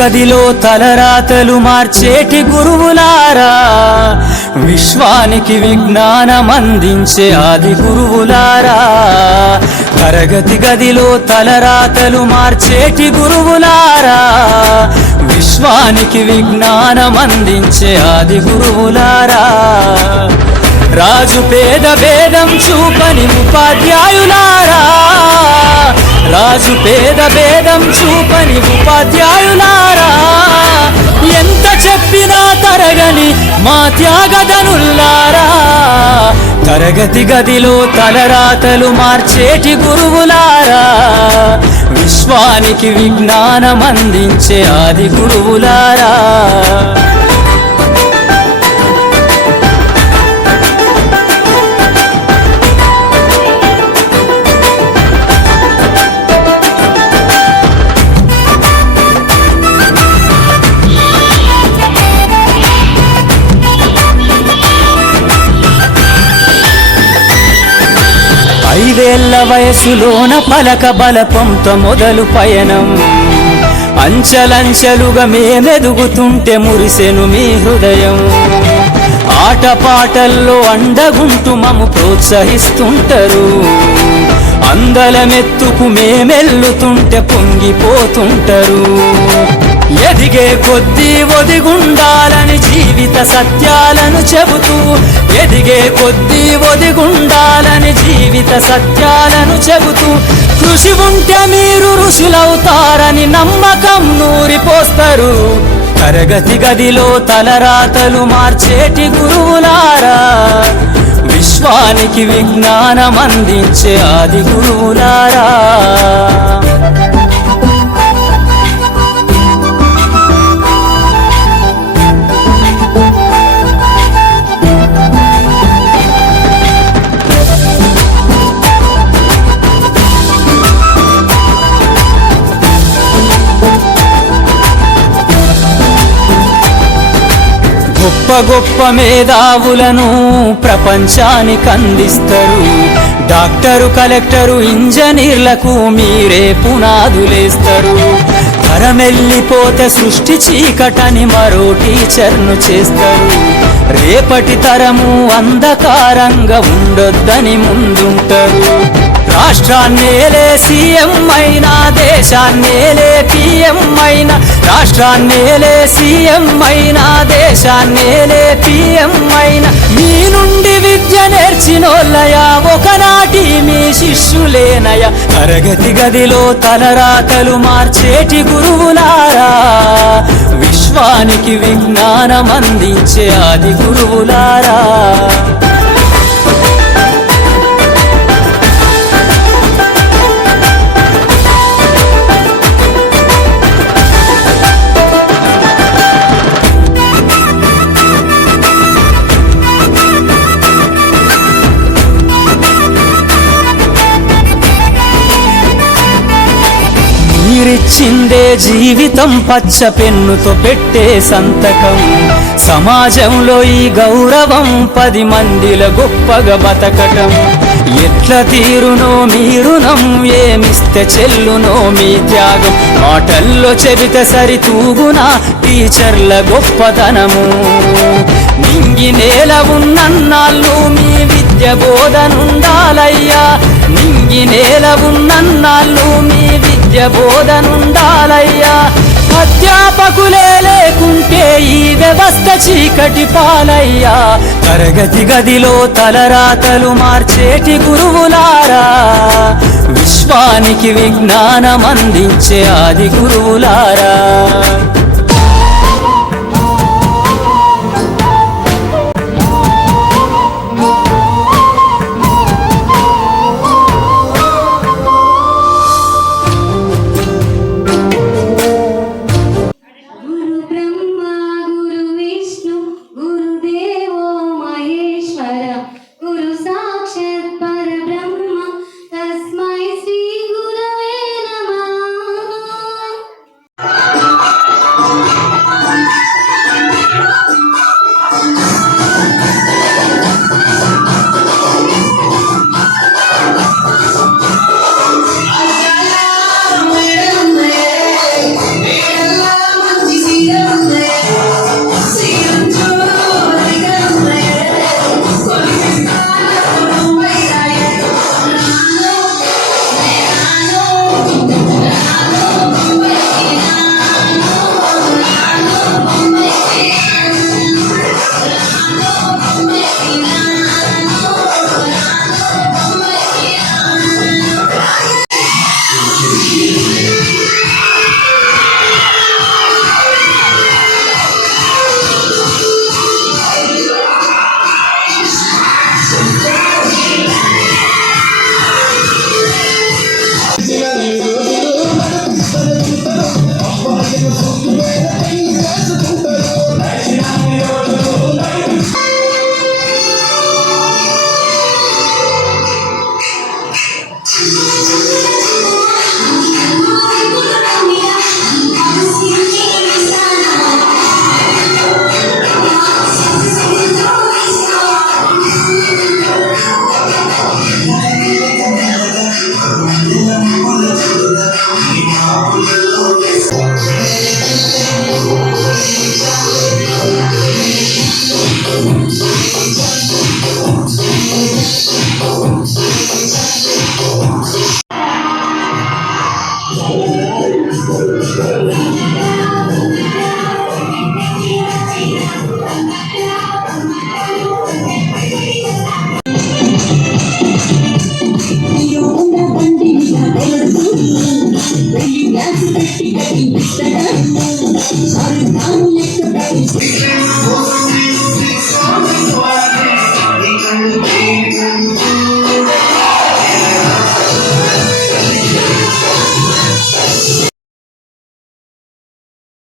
గదిలో తలరాతలు మార్చేటి గురువులారా, విశ్వానికి విజ్ఞానం అందించే ఆది గురువులారా. తరగతి గదిలో తలరాతలు మార్చేటి గురువులారా, విశ్వానికి విజ్ఞానం అందించే ఆది గురువులారా. రాజు పేద భేదం చూపని ఉపాధ్యాయులారా, రాజు పేద భేదం చూపని ఉపాధ్యాయులారా. ఎంత చెప్పినా తరగని మా త్యాగధనుల్లారా, తరగతి గదిలో తలరాతలు మార్చేటి గురువులారా, విశ్వానికి విజ్ఞానం అందించే ఆది గురువులారా. ఐదేళ్ల వయసులోన పలక బలపంతో మొదలు పయనం, అంచలంచెలుగా మేమెదుగుతుంటే మురిసెను మీ హృదయం. ఆటపాటల్లో అండగుంటూ మము ప్రోత్సహిస్తుంటారు, అందలమెత్తుకు మేమెల్లుతుంటే పొంగిపోతుంటారు. ఎదిగే కొద్దీ ఒదిగుండాలని జీవిత సత్యాలను చెబుతూ, ఎదిగే కొద్దీ ఒదిగుండాలని జీవిత సత్యాలను చెబుతూ, కృషి ఉంటే మీరు ఋషులవుతారని నమ్మకం నూరిపోస్తారు. తరగతి గదిలో తలరాతలు మార్చేటి గురువులారా, విశ్వానికి విజ్ఞానం అందించే ఆది గురువులారా. గొప్ప గొప్ప మేధావులను ప్రపంచానికి అందిస్తారు. డాక్టరు, కలెక్టరు, ఇంజనీర్లకు మీరే పునాదులేస్తారు. తరమెల్లిపోతే సృష్టి చీకటని మరో టీచర్ను చేస్తారు. రేపటి తరము అంధకారంగా ఉండొద్దని ముందుంటారు. రాష్ట్రాన్నేలే సీఎం అయినా, దేశాన్నేలే పిఎం అయినా, రాష్ట్రాన్నేలే సీఎం అయినా, దేశాన్నేలే పిఎం అయినా, మీ నుండి విద్య నేర్చినోళ్ళయా, ఒకనాటి మీ శిష్యులేనయా. తరగతి గదిలో తలరాతలు మార్చేటి గురువులారా, విశ్వానికి విజ్ఞానం అందించే ఆది గురువులారా. మీరిచ్చిందే జీవితం పచ్చ పెన్నుతో పెట్టే సంతకం. సమాజంలో ఈ గౌరవం 10 మందిల గొప్పగా బతకటం. ఎట్ల తీరునో మీ రుణం, ఏమిస్తే చెల్లునో మీ త్యాగం. మాటల్లో చెబితే సరితూగునా టీచర్ల గొప్పతనము. నింగి నేల ఉన్నన్నాళ్ళు మీ విద్య బోధనుండాలయ్యా, నింగి నేల ఉన్నన్నాళ్ళు మీ విద్య బోధనుండాలయ్యా. అధ్యాపకులే లేకుంటే ఈ వ్యవస్థ చీకటి పాలయ్యా. తరగతి గదిలో తలరాతలు మార్చేటి గురువులారా, విశ్వానికి విజ్ఞానం అందించే ఆది గురువులారా. కటి కటి కటి